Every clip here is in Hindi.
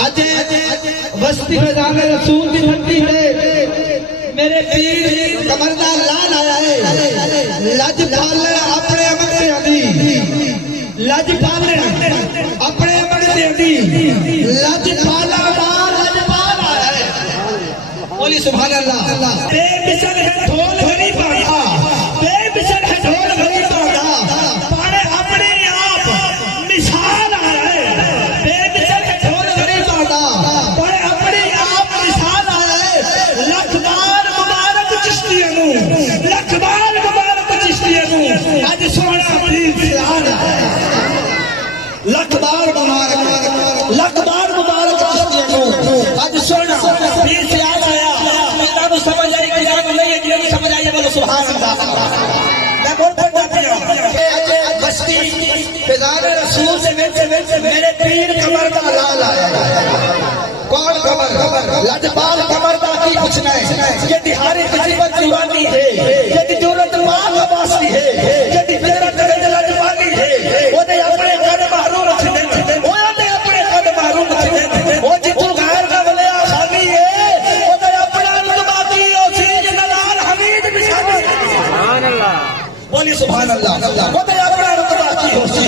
आज बस्ती में जाने रसूल की धरती है मेरे पीर कमरदा लाल आया है लजपाल अपने अमर से अभी लजपाल अपने अमर से अभी लजपाल आया है। बोली सुभान अल्लाह। बेमिसल है ढोल घड़ी बांधा, बेमिसल है ढोल घड़ी बांधा, पाने अपने आप मिसाल आया है। बेमिसल है ढोल घड़ी बांधा, पाने अपने आप मिसाल आया है। लख बार मुबारक चिश्तियां नू, लख बार मुबारक चिश्तियां नू आज सोना पीर सियाल है। लख बार मुबारक चिश्तियां नू आज सोना पीर सियाल आया। समझ आई कि नहीं है, समझ आई बोलो सुभान अल्लाह। मैं बोल बस्ती फिजान रसूल से मेरे पीर कमर का लाल आया। कौन कमर? लजपाल कमर का की कुछ नहीं। ये तिहारी किसी पर दीवानी है, ये जरूरत मां का वास्ती है, ये फितरत करे लजपाली है। वो दे अपने कद मारूम रख दे, वो दे अपने कद मारूम रख दे। वो जितू गायर का बोले खाली है, वो दे अपना रुतबाती ओसी जलाल हमीद बिशादी। सुभान अल्लाह। बोली सुभान अल्लाह। वो दे अपना रुतबाती ओसी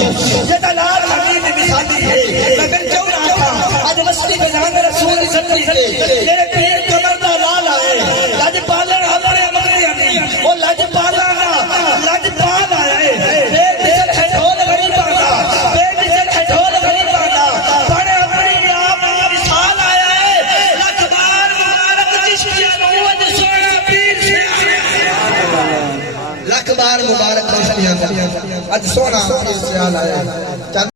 जलाल हमीद बिशादी है। मगर क्यों ना था आज मस्ती में जान रसूल सल्लल्लाहु अलैहि वसल्लम मेरे पीर कमर का लाल आए। लजपाल अपने मगर वो लजपाल आया है। बेमिसल है ढोल घड़ी बांधा, बेमिसल है ढोल घड़ी बांधा, बड़े अपने आप मिसाल आया है। लख बार मुबारक चिश्तियां नू आज सोना पीर से आया। लख बार मुबारक चिश्तियां आज सोना पीर से आया।